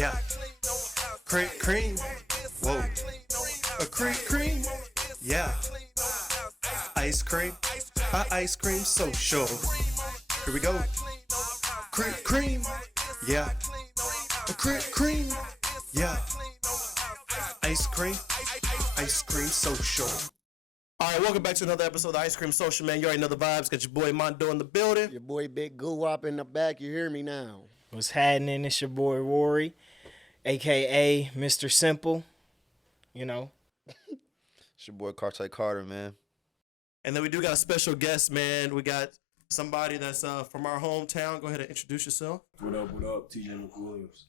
Yeah. Cream. Whoa. A cream. Yeah. Ice cream. Ice cream social. Here we go. Cream. Yeah. A cream. Yeah. Ice cream. Ice cream social. All right, welcome back to another episode of the Ice Cream Social, man. You already know the vibes. Got your boy Mando in the building. Your boy Big Guwop in the back. You hear me now? What's happening? It's your boy Rory, a.k.a. Mr. Simple. You know. It's your boy Carter, man. And then we do got a special guest, man. We got somebody that's from our hometown. Go ahead and introduce yourself. What up? TJ McWilliams.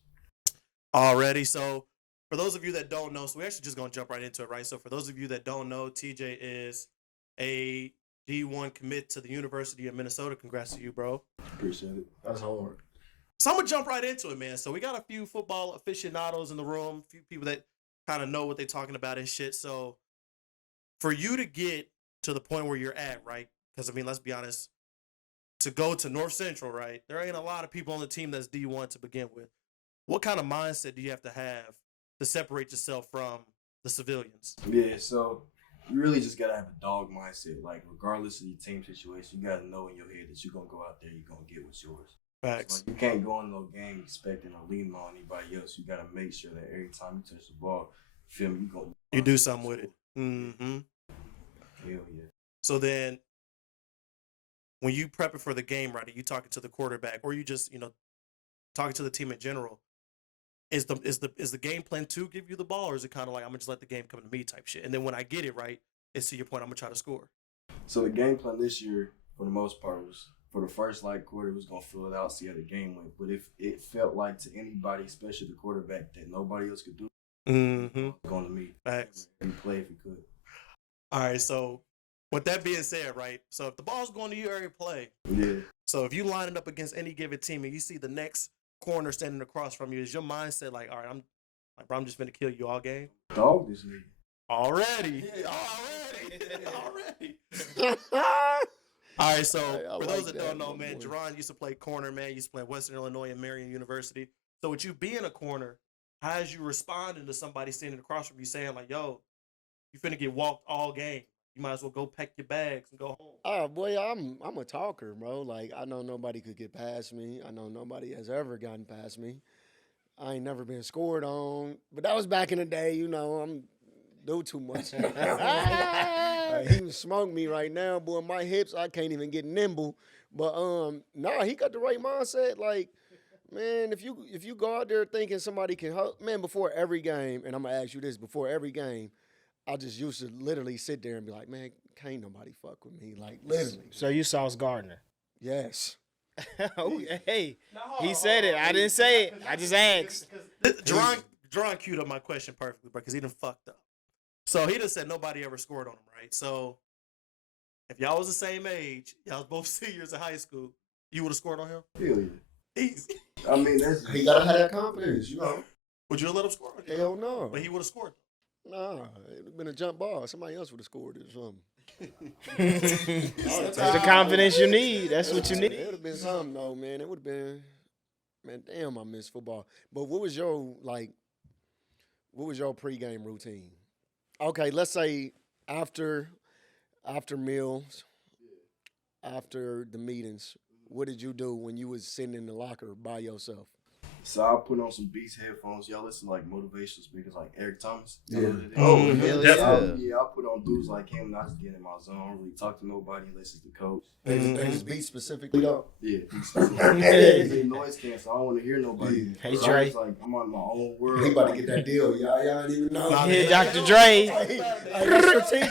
Already. So for those of you that don't know, so we're actually just going to jump right into it, right? So for those of you that don't know, TJ is a D1 commit to the University of Minnesota. Congrats to you, bro. Appreciate it. That's hard. So I'm going to jump right into it, man. So we got a few football aficionados in the room, a few people that kind of know what they're talking about and shit. So for you to get to the point where you're at, right? Because, I mean, let's be honest, to go to North Central, right? There ain't a lot of people on the team that's D1 to begin with. What kind of mindset do you have to separate yourself from the civilians? Yeah, so you really just got to have a dog mindset. Like, regardless of your team situation, you got to know in your head that you're going to go out there, you're going to get what's yours. Facts. So, like, you can't go in no game expecting or leaning on anybody else. You got to make sure that every time you touch the ball, feel me, you do something with it. Mm-hmm. Hell yeah. So then, when you prepping for the game, right, are you talking to the quarterback, or you just, talking to the team in general? Is the game plan to give you the ball, or is it kind of like I'm gonna just let the game come to me type shit? And then when I get it right, it's to your point, I'm gonna try to score. So the game plan this year, for the most part, was for the first quarter, was gonna fill it out, see how the game went. But if it felt like to anybody, especially the quarterback, that nobody else could do, going to me. Facts. And play if he could. All right. So with that being said, right. So if the ball's going to you, already play. Yeah. So if you line it up against any given team and you see the next corner standing across from you, is your mindset like, all right, I'm just gonna kill you all game? Dog this nigga. Already. All right, so for those that don't know, man, Jerron used to play corner, man. He used to play at Western Illinois and Marion University. So with you being a corner, how is you responding to somebody standing across from you saying like, yo, you finna get walked all game? You might as well go pack your bags and go home. Oh, boy, I'm a talker, bro. Like, I know nobody could get past me. I know nobody has ever gotten past me. I ain't never been scored on. But that was back in the day, I'm do too much. He can smoke me right now, boy. My hips, I can't even get nimble. But he got the right mindset. Like, man, if you go out there thinking somebody can help, man, before every game, and I'm gonna ask you this, before every game, I just used to literally sit there and be like, man, can't nobody fuck with me. Like, literally. So you Sauce Gardner? Yes. Hey, he said it. I didn't say it. I just asked. Jerron queued up my question perfectly, bro, because he done fucked up. So he just said nobody ever scored on him, right? So if y'all was the same age, y'all was both seniors in high school, you would have scored on him? Hell yeah. Easy. I mean, he gotta have that confidence, Would you have let him score? Hell no. But he would have scored. Nah, it would have been a jump ball. Somebody else would have scored it or something. That's the confidence you need. That's what you need. It would have been something, though, man. It would have been, man, damn, I miss football. But what was your pregame routine? Okay, let's say after meals, after the meetings, what did you do when you was sitting in the locker by yourself? So I put on some Beats headphones. Y'all listen to like motivational speakers like Eric Thomas. Yeah. Yeah, I put on dudes like him and I just get in my zone. I don't really talk to nobody unless it's the coach. Is Beats specifically though? Yeah. It's a noise cancel. I don't want to hear nobody. Hey, so Dre. Like, I'm on my own world. He about to get that deal. Y'all didn't even know. Yeah, Dr. Dre.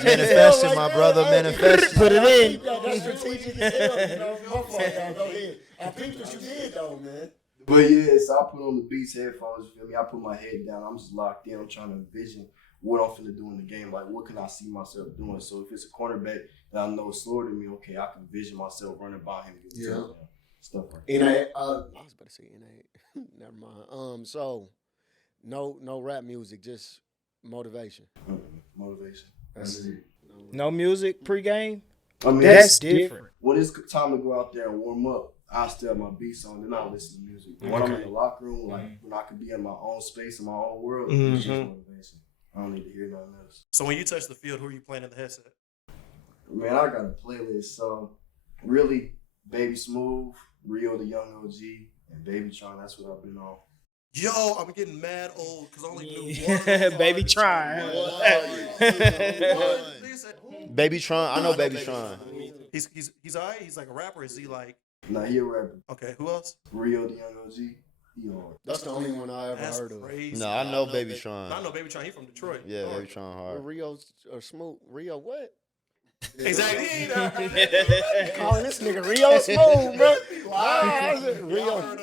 Manifesting, my brother, manifesting. Put it in. That's strategic as hell. My fault, y'all. Go ahead. I think what you did though, man. But yeah, so I put on the Beats headphones, you feel me? I put my head down. I'm just locked in. I'm trying to envision what I'm finna do in the game. Like, what can I see myself doing? So if it's a cornerback that I know is slower than me, okay, I can vision myself running by him. And get stuff like that. I was about to say NA. Never mind. So, no rap music, just motivation. Motivation. That's it. No music pregame? I mean, That's different. When it's time to go out there and warm up, I still have my beats on, then I'll listen to music. But when I'm in the locker room, like when I could be in my own space, in my own world, it's just motivation. I don't need to hear nothing else. So when you touch the field, who are you playing in the headset? Man, I got a playlist. So really, Baby Smooth, Rio the Young OG, and Baby Tron. That's what I've been on. Yo, I'm getting mad old because I only knew one. Baby Tron. Baby Tron, I know Baby Tron. He's all right. He's like a rapper. Is he like? Nah, he a rapper. Okay, who else? Rio the Young OG. He hard. That's the only one I ever That's heard of. crazy. No, I know Baby Tron. I know Baby Tron. He from Detroit. Yeah, Hard. Baby Tron hard. Rio or Smooth. Rio what? Exactly. Calling this nigga Rio Smooth, bro. Rio.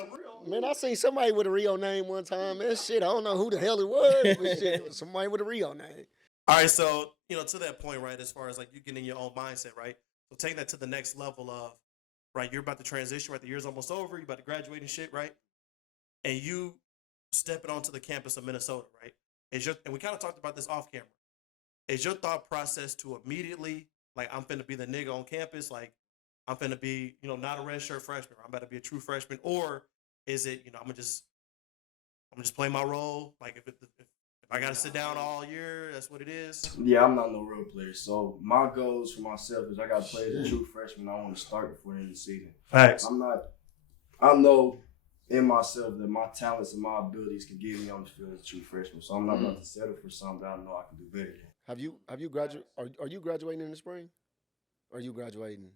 Man, I seen somebody with a Rio name one time. Man, shit, I don't know who the hell it was, but shit, somebody with a Rio name. All right, so to that point, right? As far as like you getting in your own mindset, right? So take that to the next level of, right? You're about to transition, right? The year's almost over. You're about to graduate and shit, right? And you stepping onto the campus of Minnesota, right? And we kind of talked about this off camera. Is your thought process to immediately, like, I'm finna be the nigga on campus, like, I'm finna be, not a redshirt freshman, I'm about to be a true freshman, or is it, I'm gonna just play my role, like if I gotta sit down all year, that's what it is. Yeah, I'm not no real player. So my goals for myself is I gotta play as a true freshman. I want to start before the end of the season. Facts. I know in myself that my talents and my abilities can get me on the field as a true freshman. So I'm not about to settle for something that I know I can do better than. Have you graduated? Are you graduating in the spring? Are you graduating?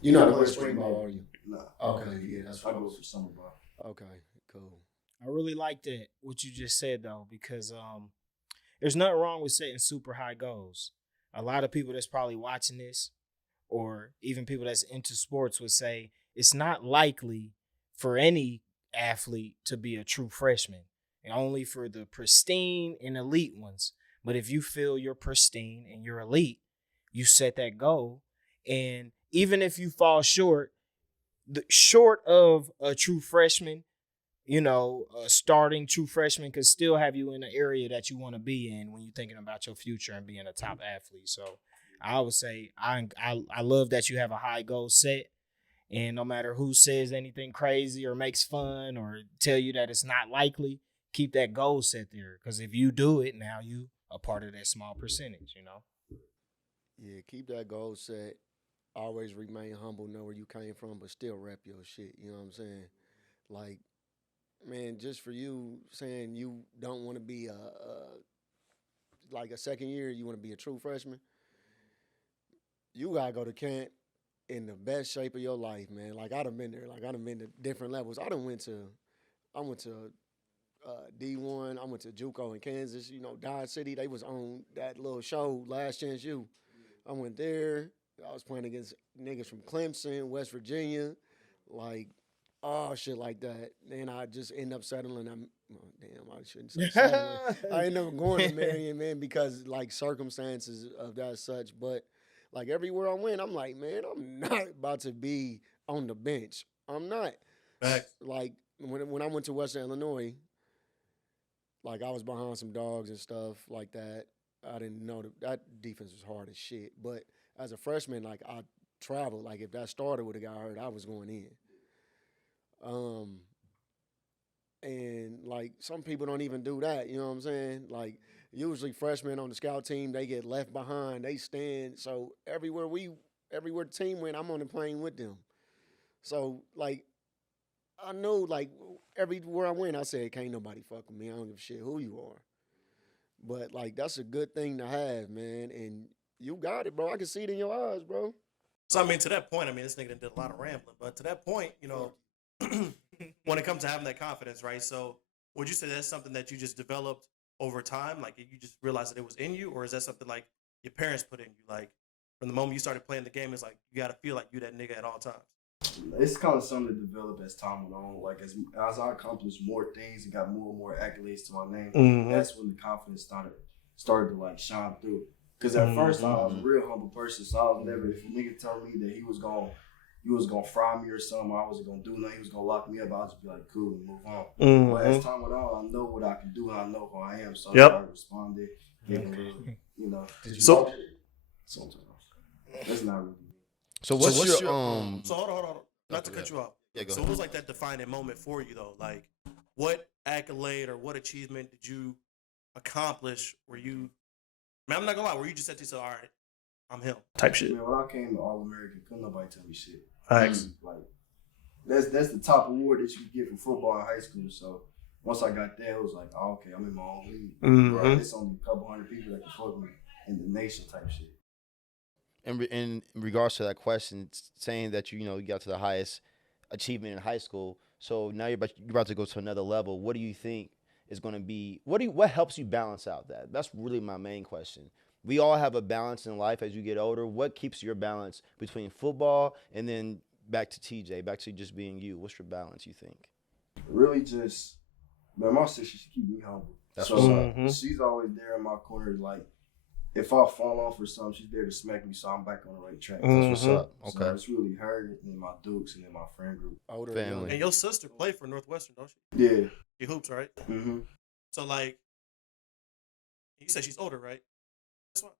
You're not playing spring ball, are you? No. Okay, yeah, that's I go for summer ball. Okay, cool. I really like that, what you just said, though, because there's nothing wrong with setting super high goals. A lot of people that's probably watching this, or even people that's into sports, would say it's not likely for any athlete to be a true freshman, and only for the pristine and elite ones. But if you feel you're pristine and you're elite, you set that goal. And even if you fall short of a true freshman, a starting true freshman could still have you in the area that you want to be in when you're thinking about your future and being a top athlete. So I would say I love that you have a high goal set. And no matter who says anything crazy or makes fun or tell you that it's not likely, keep that goal set there. Because if you do it, now you a part of that small percentage, Yeah, keep that goal set. Always remain humble, know where you came from, but still rep your shit. You know what I'm saying? Like, man, just for you saying you don't want to be like a second year, you want to be a true freshman, you got to go to camp in the best shape of your life, man. Like, I done been there. Like, I done been to different levels. I went to D1. I went to JUCO in Kansas. Dodge City, they was on that little show, Last Chance U. I went there. I was playing against niggas from Clemson, West Virginia, like, shit like that. Then I just end up settling. I shouldn't say settling. I ended up going to Marion, man, because, like, circumstances of that such. But, like, everywhere I went, I'm like, man, I'm not about to be on the bench. I'm not. Facts. Like, when I went to Western Illinois, like, I was behind some dogs and stuff like that. I didn't know that defense was hard as shit. But as a freshman, like, I traveled. Like, if that starter would have got hurt, I was going in. And, like, some people don't even do that, you know what I'm saying? Like, usually freshmen on the scout team, they get left behind. They stand. So everywhere the team went, I'm on the plane with them. So, like, I know, like, everywhere I went, I said, can't nobody fuck with me. I don't give a shit who you are. But, like, that's a good thing to have, man. And you got it, bro. I can see it in your eyes, bro. So, I mean, to that point, this nigga did a lot of rambling. But to that point, when it comes to having that confidence, right? So would you say that's something that you just developed over time? Like, you just realized that it was in you? Or is that something, like, your parents put in you? Like, from the moment you started playing the game, it's like, you got to feel like you that nigga at all times. It's kind of something to develop as time went on. Like, as I accomplished more things and got more and more accolades to my name, that's when the confidence started to, like, shine through. Because at first, I was a real humble person, so I was never, if a nigga told me that he was gonna fry me or something, I wasn't gonna do nothing, he was gonna lock me up, I'll just be like, cool, and move on. But as time went on, I know what I can do and I know who I am, so I started responding, So sometimes. That's not really. So what's your So hold on. Not to cut you off. Yeah, go So ahead. what was like that defining moment for you though? Like, what accolade or what achievement did you accomplish? Where you, man, I'm not gonna lie, where you just said to yourself, all right, I'm him type shit. Man, when I came to All American, couldn't nobody tell me shit. Facts. Like that's the top award that you can get from football in high school. So once I got there, it was like, oh, okay, I'm in my own league. Bro, it's only a couple hundred people that can fuck me in the nation type shit. In regards to that question, saying that you got to the highest achievement in high school, so now you're about to go to another level. What do you think is going to be? What helps you balance out that? That's really my main question. We all have a balance in life as you get older. What keeps your balance between football and then back to TJ, back to just being you? What's your balance, you think? Really just, man, my sister, she keep me humble. That's so what's up. she's always there in my corner. Like, if I fall off or something, she's there to smack me so I'm back on the right track. That's what's up. So Okay. it's really her and then my Dukes and then my friend group. Older Family. And your sister played for Northwestern, don't she? Yeah. She hoops, right? Mm-hmm. So like, you said she's older, right?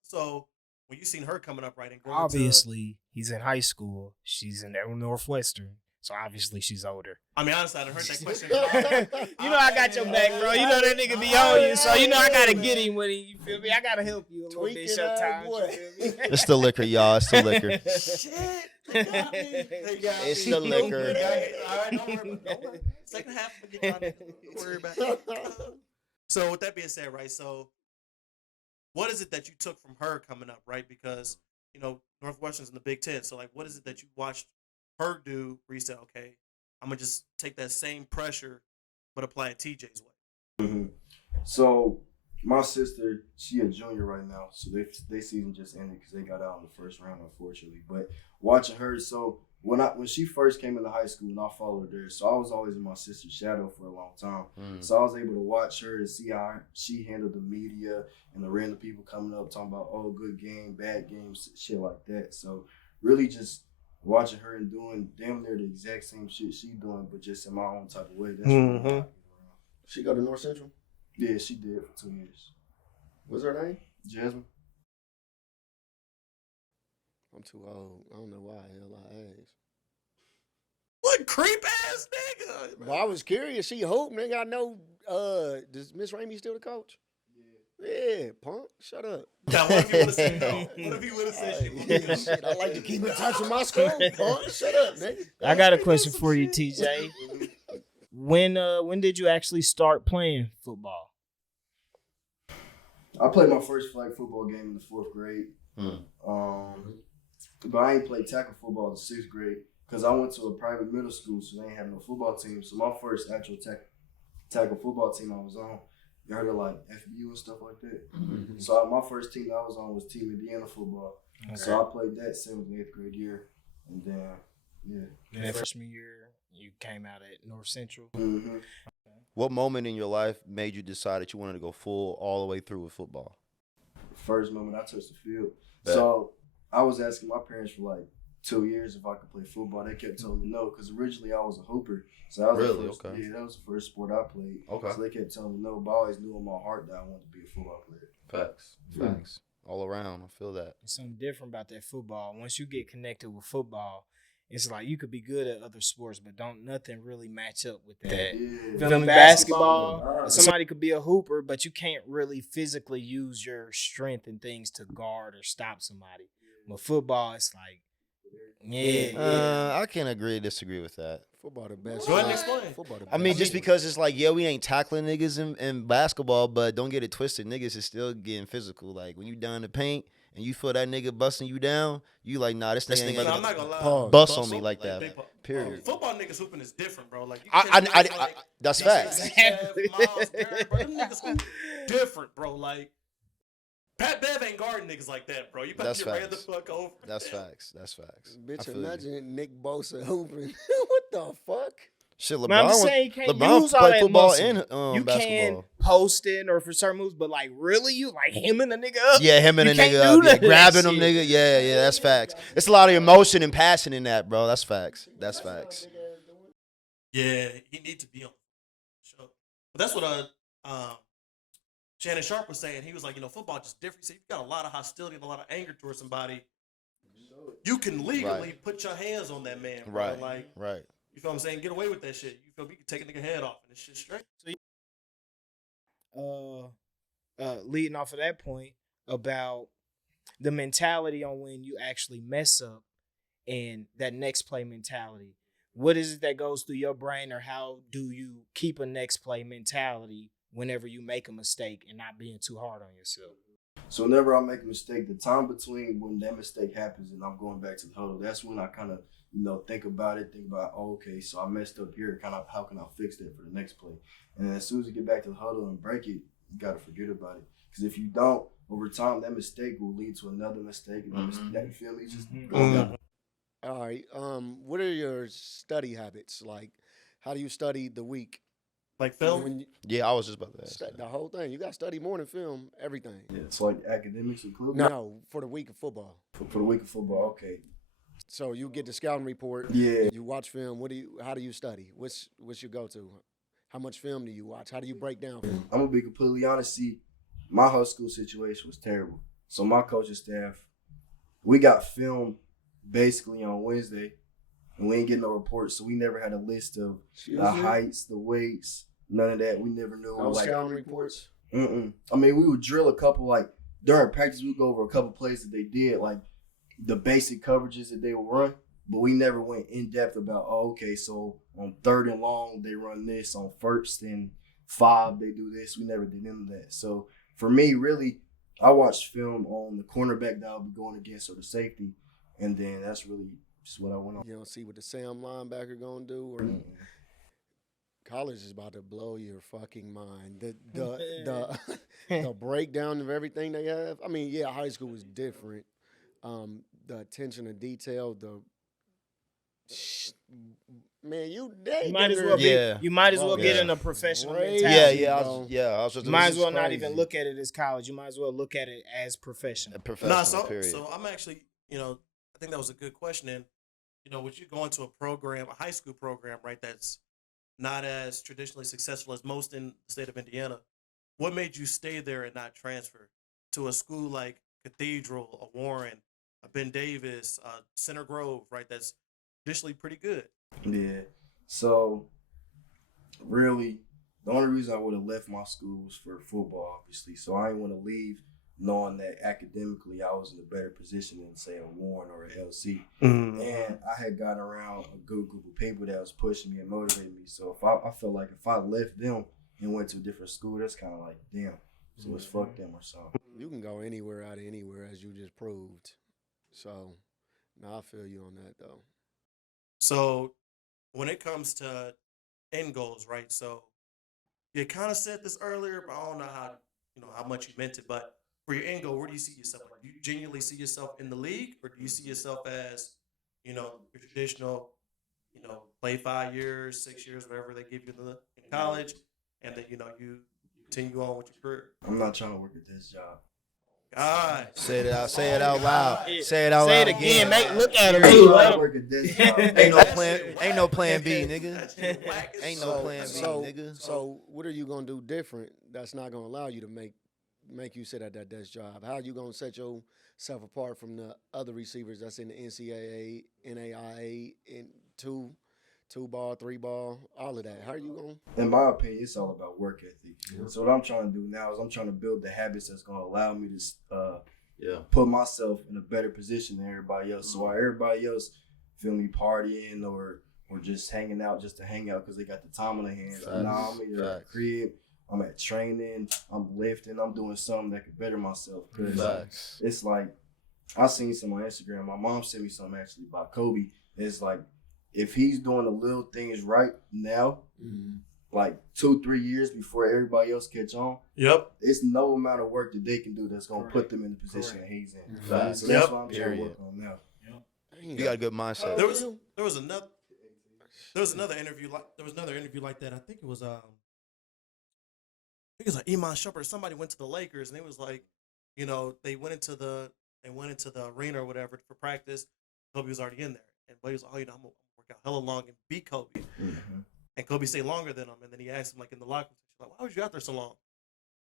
So when you seen her coming up, right, and going Obviously, he's in high school. She's in Northwestern. So obviously she's older. I mean, honestly, I done heard that question. You know I got your back, bro. You know that nigga be on you. So you know I gotta get him when he, you feel me? I gotta help you a little bit Tweaking sometimes. boy. You feel me? It's the liquor, y'all. It's the liquor. Shit. They got me. They got It's me. the liquor. All right, don't worry about it. Second half, we'll get y'all. Don't worry about it. So with that being said, right, so what is it that you took from her coming up, right? Because, Northwestern's in the Big Ten. So, like, what is it that you watched her do where you said, okay, I'm going to just take that same pressure but apply it TJ's way? Mm-hmm. So my sister, she a junior right now. So they season just ended because they got out in the first round, unfortunately. But watching her, so when she first came into high school and I followed her there, so I was always in my sister's shadow for a long time. So I was able to watch her and see how she handled the media and the random people coming up talking about, oh, good game, bad games, shit like that. So really just watching her and doing damn near the exact same shit she doing, but just in my own type of way. That's really how I get around. She go to North Central? Yeah, she did for 2 years. What's her name? Jasmine. I'm too old. I don't know why. Hell, I asked. What creep ass nigga? Well, I was curious. She hope, nigga. I know. Does Miss Ramey still the coach? Yeah, punk. Shut up. Now, what if he would have said no? What if he would have said she would Yeah, shit, I like to keep in touch with my school, punk. Shut up, nigga. I got a question for you, TJ. When did you actually start playing football? I played my first flag football game in the 4th grade. But I ain't played tackle football in the 6th grade because I went to a private middle school, so they ain't have no football team. So my first actual tackle football team I was on, you heard of like FBU and stuff like that. Mm-hmm. So my first team I was on was Team Indiana football. Okay. So I played that 7th and 8th grade year, and then And then freshman year, you came out at North Central. Mm-hmm. What moment in your life made you decide that you wanted to go full all the way through with football? First moment I touched the field. Bet. So I was asking my parents for like 2 years if I could play football. They kept telling me no because originally I was a hooper. So that was Really? the first, Okay. Yeah, that was the first sport I played. Okay. So they kept telling me no, but I always knew in my heart that I wanted to be a football player. Facts. All around. I feel that. There's something different about that football. Once you get connected with football, it's like you could be good at other sports, but don't nothing really match up with that. Yeah. Feel me? Basketball, somebody could be a hooper, but you can't really physically use your strength and things to guard or stop somebody. But football, it's like, I can't agree or disagree with that. Football the best. Go ahead and explain. Football the best. I mean, just because it's like, yeah, we ain't tackling niggas in basketball, but don't get it twisted. Niggas is still getting physical. Like, when you down in the paint and you feel that nigga busting you down, you like, nah, this nigga ain't I'm about not gonna to lie. bust on me like that. big pause. Period. Football niggas hooping is different, bro. Like, you That's facts. Miles Garrett, bro. Them niggas hoop different, bro. Like, Pat Bev ain't guarding niggas like that, bro. You better That's get ready the facts. fuck over. That's facts. That's facts. I Bitch, feel you. imagine Nick Bosa hooping. What the fuck? Shit, Man, I'm just LeBron, saying you can't LeBron use all played that football muscle. and You basketball. can posting or for certain moves, but like really, you like him and the nigga up. Yeah, him and You a can't nigga do up, yeah, that grabbing him, shit. nigga. Yeah, that's facts. It's a lot of emotion and passion in that, bro. That's facts. That's facts. Yeah, he need to be on the show. But that's what Shannon Sharp was saying. He was like, football just different. So you got a lot of hostility and a lot of anger towards somebody. You can legally put your hands on that man, bro. Right. Like, Right. You feel what I'm saying? Get away with that shit. You feel me? You can take a nigga head off and this shit straight. Leading off of that point about the mentality on when you actually mess up and that next play mentality. What is it that goes through your brain, or how do you keep a next play mentality whenever you make a mistake and not being too hard on yourself? So whenever I make a mistake, the time between when that mistake happens and I'm going back to the huddle, that's when I kind of, think about it, oh, okay, so I messed up here. Kind of, how can I fix that for the next play? And then as soon as you get back to the huddle and break it, you got to forget about it. Because if you don't, over time, that mistake will lead to another mistake. And that, you feel me? Just go down. All right. What are your study habits? Like, how do you study the week? Like film? When you, Yeah, I was just about to ask. the whole thing. You got to study more than film, everything. Yeah, it's like academics included. No, for the week of football. For the week of football, okay. So you get the scouting report. Yeah. You watch film. How do you study? What's your go-to? How much film do you watch? How do you break down film? I'm going to be completely honest. See, my high school situation was terrible. So my coaching staff, we got film basically on Wednesday, and we ain't getting no reports, so we never had a list of the heights, the weights, none of that. We never knew. No scouting reports? I mean, we would drill a couple, like, during practice, we would go over a couple plays that they did, like, the basic coverages that they would run, but we never went in-depth about, okay, so on 3rd and long, they run this. On 1st and 5, they do this. We never did any of that. So, for me, really, I watched film on the cornerback that I'll be going against or the safety, and then that's really just what I went on. You don't see what the Sam linebacker gonna do, or college is about to blow your fucking mind. The breakdown of everything they have. I mean, yeah, high school was different. The attention to detail, man, you might as well you might as well get in a professional mentality. I was just. You might as well not even look at it as college. You might as well look at it as professional. Period. So I'm actually, I think that was a good question. And, would you go into a program, a high school program, right, that's not as traditionally successful as most in the state of Indiana, what made you stay there and not transfer to a school like Cathedral, a Warren, a Ben Davis, Center Grove, right, that's traditionally pretty good? Yeah. So, really, the only reason I would have left my school was for football, obviously. So I didn't want to leave knowing that academically I was in a better position than, say, a Warren or an LC. Mm-hmm. And I had gotten around a good group of people that was pushing me and motivating me. So I felt like if I left them and went to a different school, that's kind of like, damn. So it's fuck them or something. You can go anywhere out of anywhere, as you just proved. So, I feel you on that, though. So, when it comes to end goals, right? So, you kind of said this earlier, but I don't know how much you meant it. But for your end goal, where do you see yourself? Like, do you genuinely see yourself in the league, or do you see yourself as, your traditional, play 5 years, 6 years, whatever they give you in college, and then you continue on with your career? I'm not trying to work at this job. God. Say it out loud. Say it out loud again. again. Look at him. Work at this job. Ain't no plan B, nigga. Ain't no plan B, nigga. So what are you gonna do different that's not gonna allow you to make you sit at that desk job? How are you gonna set yourself apart from the other receivers that's in the NCAA, NAIA, and two ball, 3 ball, all of that? How are you going? In my opinion, it's all about work ethic. Yeah. So what I'm trying to do now is I'm trying to build the habits that's going to allow me to put myself in a better position than everybody else. So while everybody else feel me partying or just hanging out just to hang out because they got the time on their hands. Now I'm either at the crib, I'm at training, I'm lifting, I'm doing something that could better myself. Because it's like, I seen some on Instagram. My mom sent me something actually about Kobe. It's like, if he's doing the little things right now, like 2-3 years before everybody else catch on, it's no amount of work that they can do that's gonna put them in the position that he's in. So that's what I'm trying to work on now. You got a good mindset. There was another interview like that. I think it was like Iman Shumpert. Somebody went to the Lakers and it was like, they went into the arena or whatever for practice. Kobe was already in there, and Buddy was like, I'm gonna work out hella long and beat Kobe. Mm-hmm. And Kobe stayed longer than him. And then he asked him, like, in the locker room, like, why was you out there so long?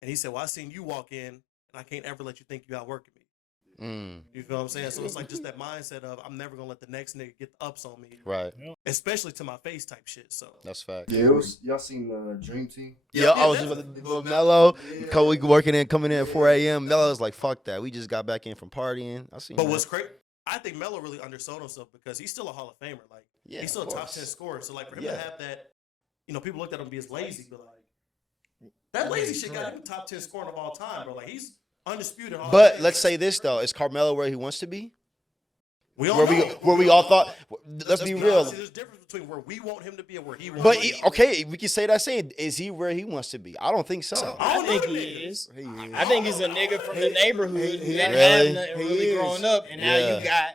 And he said, well, I seen you walk in, and I can't ever let you think you outworking me. You feel what I'm saying? So it's like just that mindset of I'm never gonna let the next nigga get the ups on me, Right. especially to my face type shit. So That's fact. Yeah, y'all seen the Dream Team? Yeah, I was just about to Mello. We coming in at 4 a.m. Mello's like, fuck that. We just got back in from partying. I seen. But that. what's crazy? I think Melo really undersold himself because he's still a Hall of Famer. Like he's still a top 10 scorer. So like for him to have that, people looked at him be as lazy, but like that lazy shit got him top 10 scoring of all time, bro. Like he's undisputed. But let's say this though: is Carmelo where he wants to be? We all where we all thought. Let's be real. See, there's a difference between where we want him to be and where he wants. But to be. okay, we can say that saying, is he where he wants to be? I don't think so. I think he is. I think he's a nigga from the neighborhood who didn't Really? have nothing really growing up, and now you got,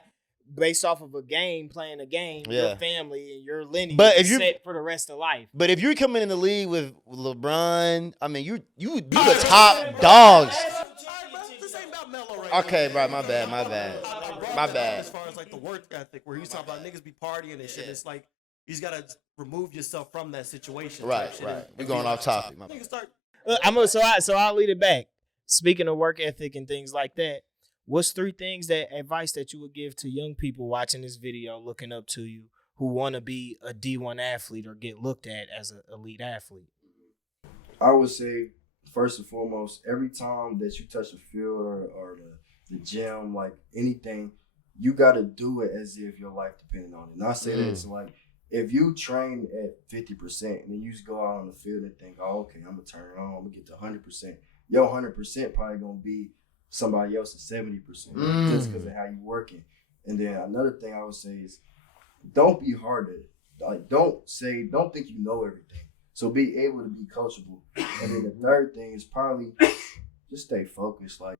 based off of a game, playing a game, your family and your lineage is set for the rest of life. But if you're coming in the league with LeBron, I mean, you the top dogs. This ain't about Melo right Okay, now. bro, my bad. My bad. As far as like the work ethic, where he's talking about niggas be partying and shit, it's like you just gotta remove yourself from that situation. Right. We're going off topic. My bad. Niggas start. So I'll lead it back. Speaking of work ethic and things like that, what's 3 things advice that you would give to young people watching this video, looking up to you, who want to be a D1 athlete or get looked at as an elite athlete? I would say, first and foremost, every time that you touch the field or the gym, like anything, you got to do it as if your life depended on it. And I say this, like, if you train at 50% and then you just go out on the field and think, oh, okay, I'm going to turn it on, I'm going to get to 100%, your 100% probably going to be somebody else's 70% just because of how you working. And then another thing I would say is, don't be hard-headed. Like, don't think you know everything. So be able to be coachable. And then the third thing is probably just stay focused. Like,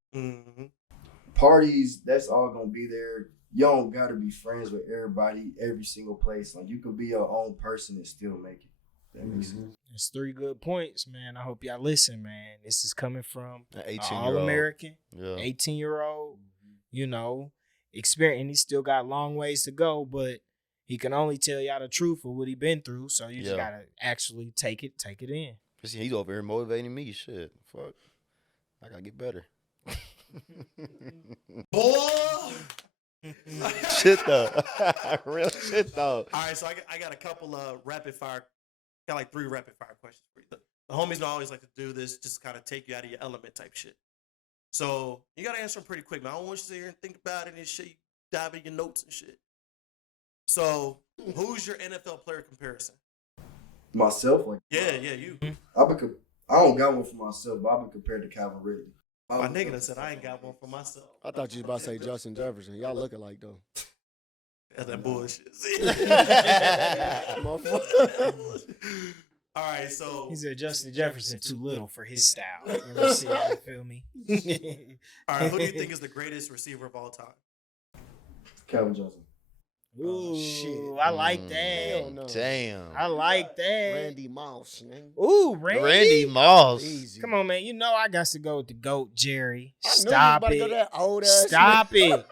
parties, that's all gonna be there. You don't gotta be friends with everybody, every single place. Like, you can be your own person and still make it. That makes sense. That's 3 good points, man. I hope y'all listen, man. This is coming from An an 18-year-old. All-American, Yeah. 18-year-old, experience. And he still got long ways to go, but he can only tell y'all the truth of what he been through. So you just gotta actually take it in. He's over here motivating me. Shit, fuck. I gotta get better. Boy. Shit though, real shit though. All right, so I got a couple of rapid fire. Got like 3 rapid fire questions for you. The homies don't always like to do this, just kind of take you out of your element type shit. So you gotta answer them pretty quick, man. I don't want you to sit here and think about it and shit. You dive in your notes and shit. So who's your NFL player comparison? Myself, like, you. I don't got one for myself, but I've been compared to Calvin Ridley. My nigga done said I ain't got one for myself. I thought you was about to say Justin Jefferson. Y'all look alike though. That's that bullshit. All right, so He said Justin Jefferson too little for his style. You feel me? all right, who do you think is the greatest receiver of all time? Calvin Johnson. Ooh, shit. I like that. Hell no. Damn. I like that. Randy Moss, man. Ooh, Randy. Randy Moss. Easy. Come on, man. You know I got to go with the GOAT, Jerry. I knew you Stop was about to go it. that old ass Stop nigga. it.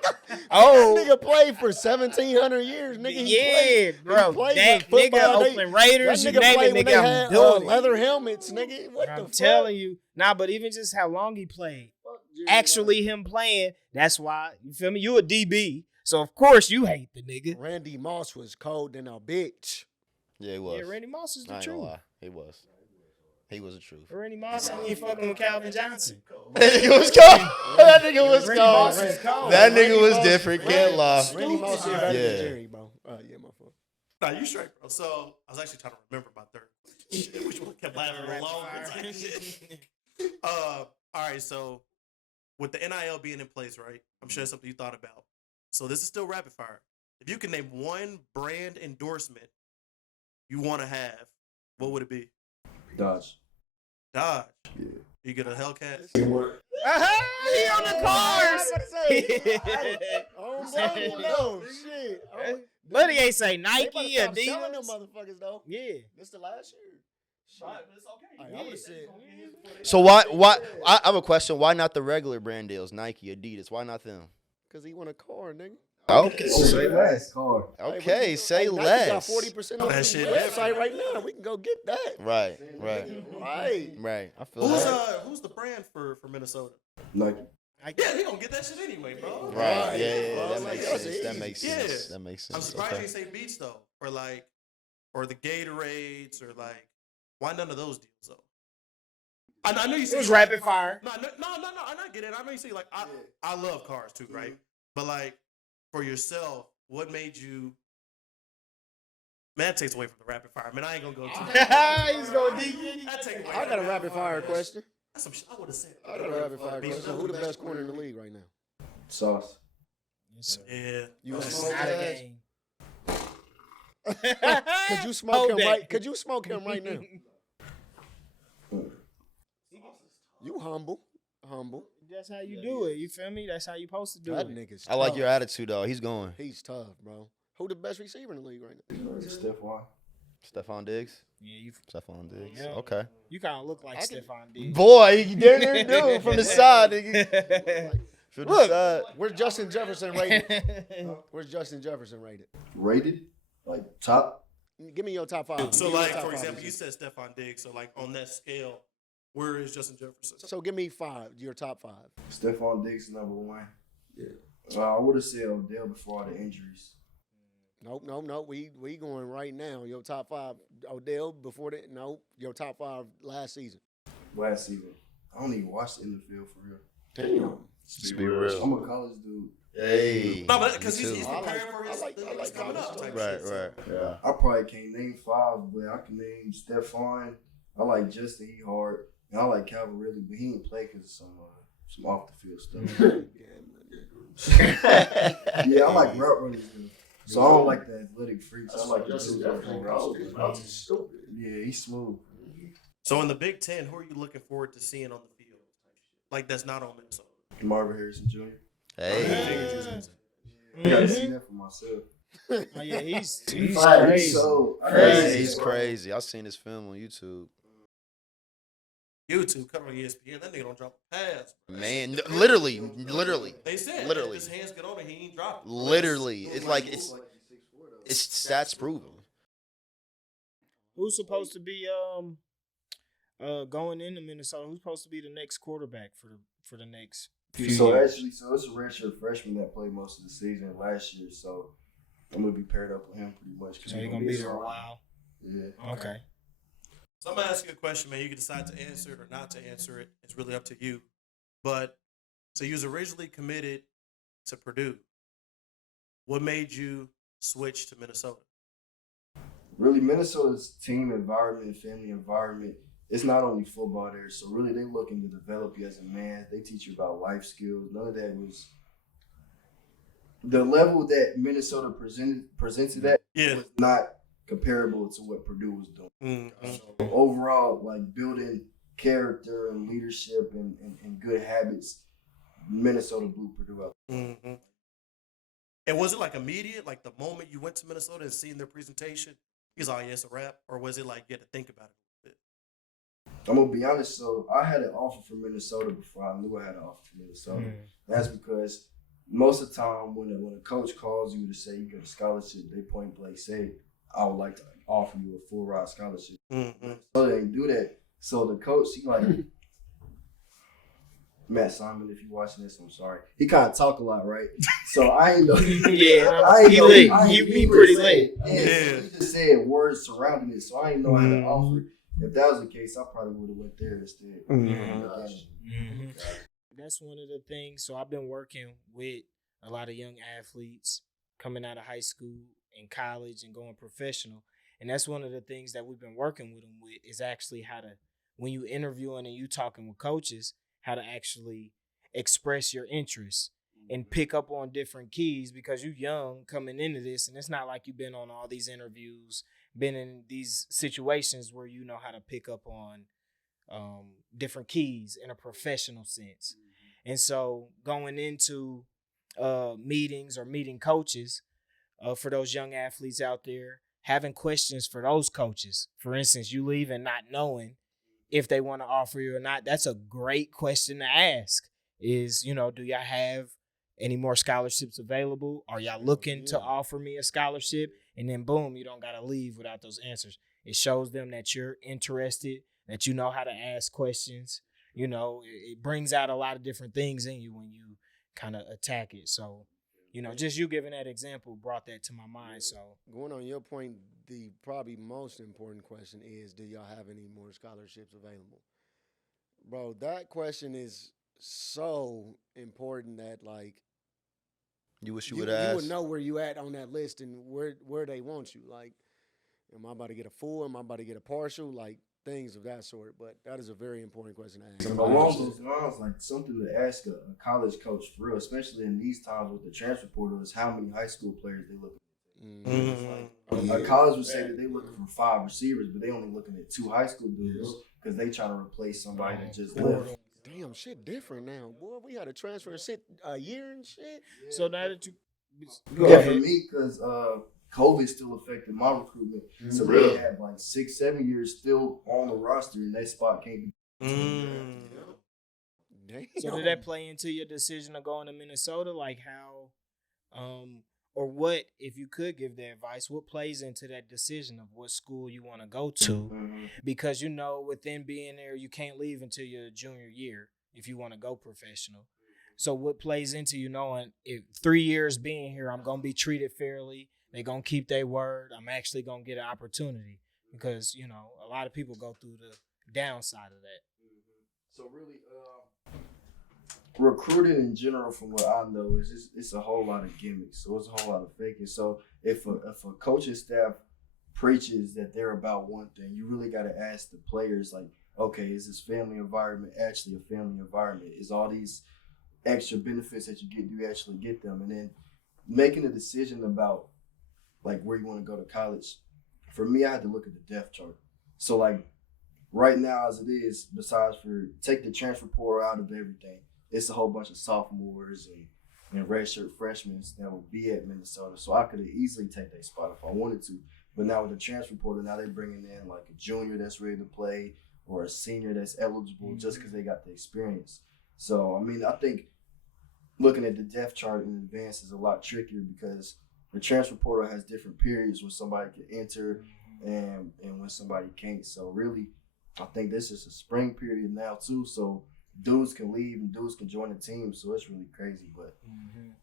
Oh, That nigga played for 1,700 years, nigga. yeah, bro. played That with nigga, football. Oakland Raiders, That you nigga name played it, when they nigga, I'm had doing it. leather helmets, nigga. What the I'm fuck? telling you. Nah, but even just how long he played, actually him playing, that's why, you feel me? You a DB, so of course you hate the nigga. Randy Moss was cold than a bitch. Yeah, he was. Yeah, Randy Moss is the I ain't gonna truth. lie. He was. He was the truth. Randy Moss ain't fucking with Calvin Johnson. That nigga was cold. That nigga was Randy Moss cold. is cold. That Randy nigga was Moss- different. Can't lie. Randy Moss is better Yeah. than Jerry, bro. Yeah, my fault. Nah, you straight, bro. So I was actually trying to remember my third. Shit, which one kept laughing along? All right, so with the NIL being in place, right? I'm sure it's something you thought about. So this is still rapid fire. If you can name one brand endorsement you want to have, what would it be? Dodge. Dodge. Yeah. You get a Hellcat. He on the cars. Oh, no, shit. But he ain't say They about to Nike, stop selling them Adidas. motherfuckers, though. Yeah. This the last year. I would have said. So why? I have a question. Why not the regular brand deals? Nike, Adidas. Why not them? Because he want a car, nigga. Okay. Say less. Car. Okay. Say Nike got less. 40% on That the shit website right now. We can go get that. Right. Right. I feel Who's that. who's the brand for Minnesota? Nike. Yeah, he gonna get that shit anyway, bro. Right. Yeah. Well, That like, makes that's sense. easy. That makes Yeah. sense. That makes sense. I'm surprised Okay. you say beats though, or the Gatorades, or like, why none of those deals though? I know you It say was rapid fire. No. I not get it. I know you say like I love cars too, right? But like for yourself, what made you? Man, that takes away from the rapid fire. Man, I ain't gonna go too. He's going deep. That take away I got a rapid fire question. That's some shit I would have said. I got a rapid fire question. Who the best corner in the league right now? Sauce. Yes, sir. Yeah. You That's- smoke Not a ass? game. Could you smoke Hold him that. right? Could you smoke him right now? You humble. That's how you do it. You feel me? That's how you supposed to do That it. nigga's I like tough. your attitude, though. He's going. He's tough, bro. Who the best receiver in the league right now? Stephon. Stephon Diggs. Yeah, Stephon Diggs. Yeah. Okay. you kind of look like I can- Stephon Diggs. Boy, you damn near do from the side, nigga. From the side. Where's Justin Jefferson rated? Where's Justin Jefferson rated? Rated? Like top? Give me your top five. So Give me your like top for five example, you receivers. said Stephon Diggs. So like on that scale, where is Justin Jefferson? So give me five. Your top five. Stephon Diggs is number one. Yeah. I would have said Odell before all the injuries. Nope. We going right now. Your top five. Odell before that. No. Your top five last season. Last season. I don't even watch the NFL for real. Damn. Let's be real. I'm a college dude. Hey. No, but because Me he's too. preparing for his I like what's coming college up. too. Type Right, shit, so. right. Yeah. I probably can't name five, but I can name Stephon. I like Justin. He hard. And I like Calvin really, but he ain't play because of some off the field stuff. Yeah, I like route runners. So I don't like the athletic freaks. I like the dudes that run routes. Yeah, he's smooth. So in the Big Ten, who are you looking forward to seeing on the field? Like that's not on Minnesota. Marvin Harrison Jr. Hey. I gotta see that for myself. Oh yeah, he's He's crazy. so Crazy. He's crazy. I've seen his film on YouTube. YouTube covering ESPN, that nigga don't drop a pass. Man, literally. They said Literally. his hands get on it, he ain't dropped. Literally. It's like it's stats proven. Who's supposed to be going into Minnesota? Who's supposed to be the next quarterback for the next few So years? actually, it's a redshirt freshman that played most of the season last year. So I'm gonna be paired up with him pretty much. So you're gonna be there a while. Yeah. Okay. So I'm gonna ask you a question, man. You can decide to answer it or not to answer it. It's really up to you. But so you was originally committed to Purdue. What made you switch to Minnesota? Really, Minnesota's team environment, family environment, it's not only football there. So really, they looking to develop you as a man. They teach you about life skills. None of that was the level that Minnesota presented at Yeah. was not comparable to what Purdue was doing. Mm-hmm. Overall, like building character and leadership and good habits, Minnesota blew Purdue out. Mm-hmm. And was it like immediate, like the moment you went to Minnesota and seeing their presentation, he's like, yeah, it's a wrap? Or was it like you had to think about it a bit? I'm gonna be honest. So I had an offer from Minnesota before I knew I had an offer from Minnesota. That's because most of the time when a coach calls you to say you get a scholarship, they point blank say, I would like to offer you a full ride scholarship. Mm-hmm. So they didn't do that. So the coach, he like Matt Simon, if you're watching this, I'm sorry. He kind of talk a lot, right? So I ain't know. Yeah, I ain't he know. lit. I ain't He know pretty what lit. he said. He just said words surrounding it, so I ain't know I had an offer. If that was the case, I probably would have went there instead. Mm-hmm. That's one of the things. So I've been working with a lot of young athletes coming out of high school and college and going professional. And that's one of the things that we've been working with them with is actually how to, when you interviewing and you talking with coaches, how to actually express your interests and pick up on different keys because you're young coming into this. And it's not like you've been on all these interviews, been in these situations where you know how to pick up on different keys in a professional sense. And so going into meetings or meeting coaches for those young athletes out there, having questions for those coaches. For instance, you leaving not knowing if they want to offer you or not. That's a great question to ask is, you know, do y'all have any more scholarships available? Are y'all looking to offer me a scholarship? And then boom, you don't got to leave without those answers. It shows them that you're interested, that you know how to ask questions. it brings out a lot of different things in you when you kind of attack it. So, just you giving that example brought that to my mind. So Going on your point, the probably most important question is, do y'all have any more scholarships available? Bro, that question is so important that, like, You wish you you would would ask. know where you at on that list and where they want you. Like, am I about to get a full? Am I about to get a partial? Like, things of that sort. But that is a very important question to ask. Along those lines, like something to ask a college coach for real, especially in these times with the transfer portal, is how many high school players they look at. Mm-hmm. A college would say that they looking for 5 receivers, but they only looking at 2 high school dudes because they trying to replace somebody that just left. Damn, shit different now. Boy, we had a transfer sit a year and shit. so now that you Yeah, for me, because COVID still affected my recruitment. So they had like 6-7 years still on the roster, and that spot can't be. Damn. So did that play into your decision of going to Minnesota? Like how, or what, if you could give the advice, what plays into that decision of what school you want to go to? Because, within being there, you can't leave until your junior year if you want to go professional. So what plays into you knowing if 3 years being here, I'm going to be treated fairly. They're going to keep their word. I'm actually going to get an opportunity because, a lot of people go through the downside of that. So really, recruiting in general, from what I know, is it's a whole lot of gimmicks. So it's a whole lot of faking. So if a coaching staff preaches that they're about one thing, you really got to ask the players, like, okay, is this family environment actually a family environment? Is all these extra benefits that you get, do you actually get them? And then making a decision about like where you want to go to college. For me, I had to look at the depth chart. So like right now as it is, besides for take the transfer portal out of everything, it's a whole bunch of sophomores and redshirt freshmen that will be at Minnesota. So I could have easily taken their spot if I wanted to. But now with the transfer portal, now they're bringing in like a junior that's ready to play or a senior that's eligible just because they got the experience. So, I mean, I think looking at the depth chart in advance is a lot trickier because the transfer portal has different periods when somebody can enter and when somebody can't. So, really, I think this is a spring period now, too. So, dudes can leave and dudes can join the team. So, it's really crazy. But,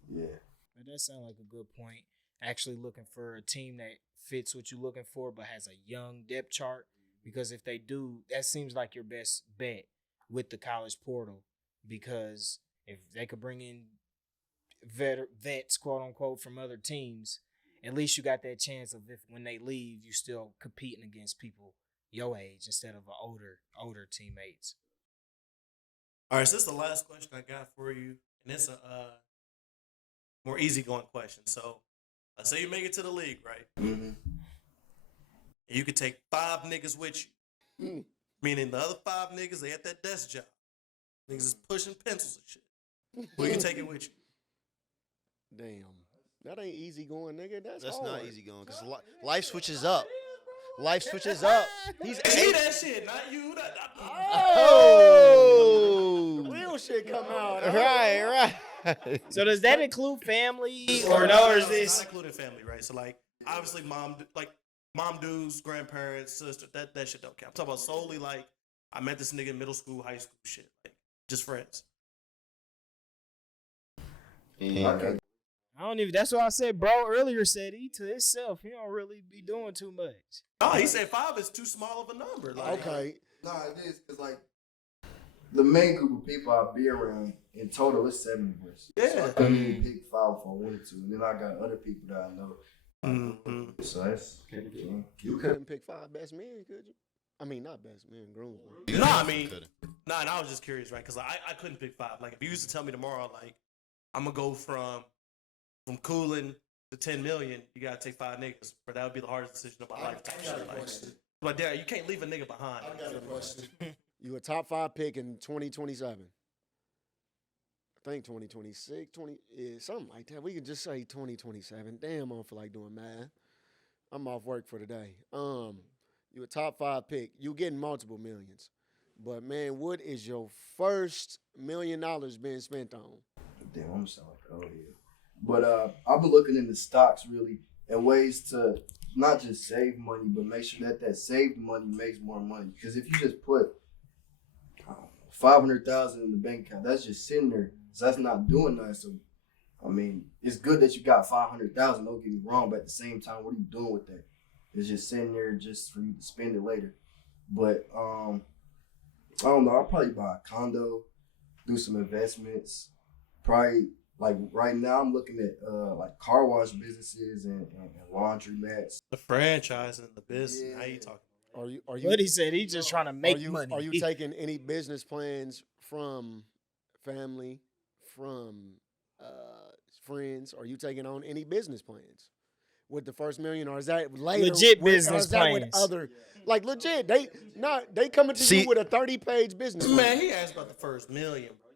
yeah. But that sounds like a good point. Actually looking for a team that fits what you're looking for but has a young depth chart. Because if they do, that seems like your best bet with the college portal. Because if they could bring in vets, quote unquote, from other teams, at least you got that chance of if when they leave, you still competing against people your age instead of older teammates. All right, so this is the last question I got for you, and it's a more easygoing question. So, let's say you make it to the league, right? Mm-hmm. And you could take 5 niggas with you. Meaning the other 5 niggas, they at that desk job. Niggas is pushing pencils and shit. Who you can take it with you? Damn. That ain't easy going, nigga. That's That's hard. not easy going because life switches up. Life switches up. He's See that shit, not you. Oh! The real shit come out. Huh? Right. So does that include family or no? Or is It's this? not including family, right? So like, obviously, mom dudes, grandparents, sister, that shit don't count. I'm talking about solely like I met this nigga in middle school, high school shit, like just friends. Okay. I don't even. That's what I said. Bro earlier said he to himself. He don't really be doing too much. No, he said 5 is too small of a number. Like, Okay. Nah, it is because like the main group of people I'll be around in total is 7 of us. Yeah. So I couldn't even pick 5 if I wanted to, and then I got other people that I know. Mm-hmm. So that's You couldn't pick 5 best men, could you? I mean, not best men, groom. No, I mean, nah, and I was just curious, right? Because I couldn't pick 5. Like, if you used to tell me tomorrow, like, I'm gonna go from cooling to 10 million, you gotta take 5 niggas, but that would be the hardest decision of my life. Type shit. Like, but there, you can't leave a nigga behind. I got a question. You a top 5 pick in 2027. I think 2026, something like that. We could just say 2027. Damn, I don't feel like doing math. I'm off work for the day. You a top 5 pick. You getting multiple millions. But, man, what is your first $1 million being spent on? Damn, I'm sound like oh yeah. But I've been looking into stocks really and ways to not just save money, but make sure that saved money makes more money. Because if you just put $500,000 in the bank account. That's just sitting there. So that's not doing nothing. So, I mean, it's good that you got $500,000. Don't get me wrong, but at the same time, what are you doing with that? It's just sitting there just for you to spend it later. But I don't know. I'll probably buy a condo, do some investments. Probably like right now, I'm looking at like car wash businesses and laundry mats. The franchise and the business. Yeah. How you talking? Are you What he said, he's just trying to make money. Are you taking any business plans from family, from friends? Are you taking on any business plans with the first million, or is that later? Legit with, business or is that plans. with other, like legit? They coming to See- you with a 30-page business plan. Man, he asked about the first million, bro.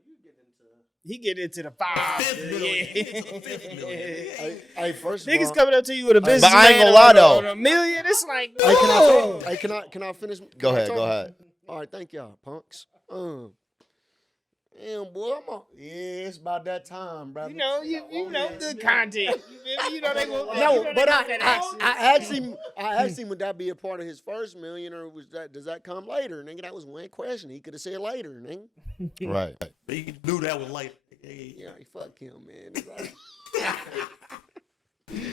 You get into He get into the 5 fifth million. He get to the Yeah. fifth million. Hey, first of Niggas all, coming up to you with a business But I ain't plan gonna lie, on though. on $1 million. It's like, Hey, no. can I finish? Go my ahead. talk? Go ahead. All right, thank y'all, punks. Damn, boy, yeah, it's about that time, brother. You know, you know good content. You feel me? You know they will. No, but I asked him would that be a part of his first million, or does that come later? Nigga, that was one question. He could have said later, nigga. Right. But he knew that was like, hey, Yeah, fuck him, man. It's like-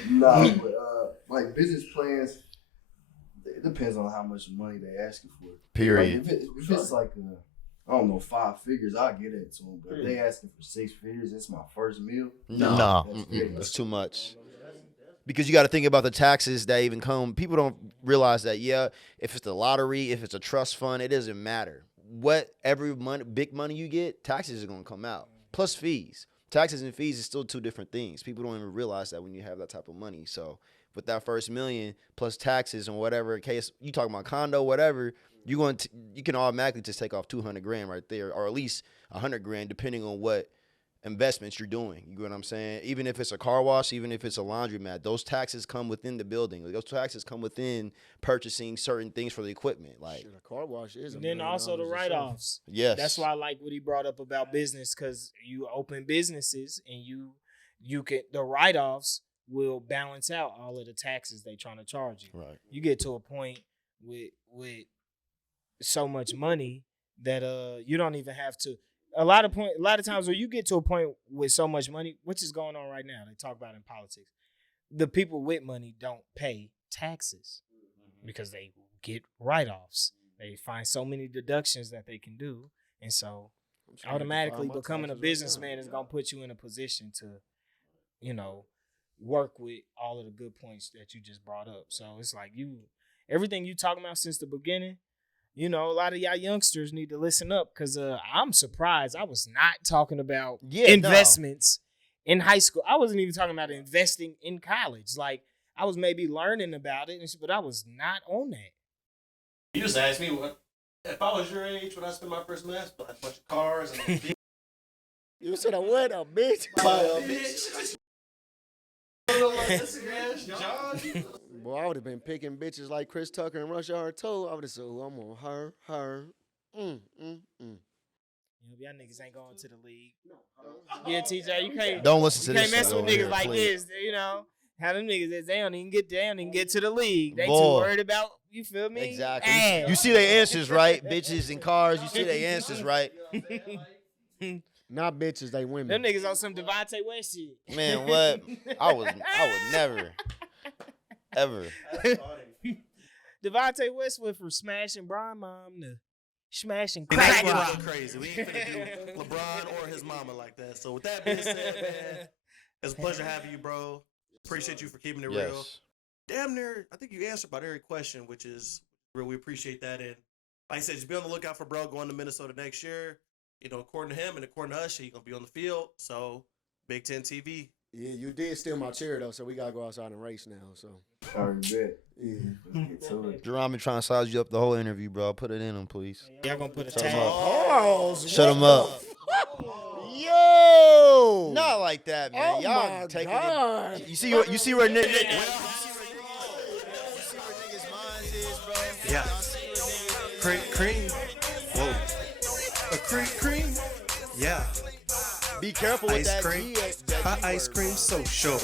Nah, but like business plans, it depends on how much money they ask you for. Period. Like if it's like I don't know, 5 figures, I'll get it to them. But if they asking for 6 figures, it's my first meal. No, That's that's too much. Because you got to think about the taxes that even come. People don't realize that. Yeah, if it's the lottery, if it's a trust fund, it doesn't matter. Whatever big money you get, taxes are gonna come out. Plus fees. Taxes and fees is still two different things. People don't even realize that when you have that type of money. So with that first million plus taxes and whatever case you talking about condo, whatever, you can automatically just take off $200,000 right there, or at least $100,000, depending on what investments you're doing. You get what I'm saying? Even if it's a car wash, even if it's a laundromat, those taxes come within the building. Those taxes come within purchasing certain things for the equipment. Like, Shit, a car wash is. And then also the write-offs. yes, That's why I like what he brought up about business, because you open businesses and you can, the write-offs will balance out all of the taxes they trying to charge you. right. You get to a point with so much money that you don't even have to. A lot of times when you get to a point with so much money, which is going on right now, they talk about in politics, the people with money don't pay taxes because they get write-offs. They find so many deductions that they can do, and so automatically becoming a businessman is gonna put you in a position to, work with all of the good points that you just brought up. So it's like everything you talking about since the beginning. A lot of y'all youngsters need to listen up, because I'm surprised I was not talking about investments in high school. I wasn't even talking about investing in college. Like, I was maybe learning about it, but I was not on that. you just asked me what if I was your age, would I spend my first million? Buy a bunch of cars and You said a what, a bitch? buy a bitch. Boy, I would have been picking bitches like Chris Tucker and Rush Hour 2. I would have said, "Oh, I'm on her." Y'all niggas ain't going to the league. Yeah, TJ, you can't. Don't listen to You this can't mess shit with over niggas here, like please. this. How them niggas is, they don't even get to the league. They too Boy. worried about, you feel me? Exactly. Ass. You see their answers, right? Bitches and cars. You see their answers, right? Not bitches, they Them women. niggas on some Devontae West shit. Man, what? I would never, ever. Devontae West went from smashing Brian mom to smashing That's crack what rock. I'm crazy. We ain't finna do LeBron or his mama like that. So with that being said, man, it's a pleasure having you, bro. Appreciate you for keeping it real. Yes. Damn near, I think you answered about every question, which is real. We appreciate that. And like I said, just be on the lookout for bro going to Minnesota next year. According to him and according to us, he's gonna be on the field. So Big Ten TV. Yeah, you did steal my chair though, so we gotta go outside and race now. So I already bet. yeah. Let's get to it. Jerome been trying to size you up the whole interview, bro. Put it in him, please. Y'all gonna put a Shut him tag. up. Pause. Shut him up. Yo. Not like that, man. Oh Y'all my taking God. it. You see where Nick. Yeah. Cream. Whoa. A cream. Yeah. Be careful with Ice that cream. G. that G Ice word. cream so sure.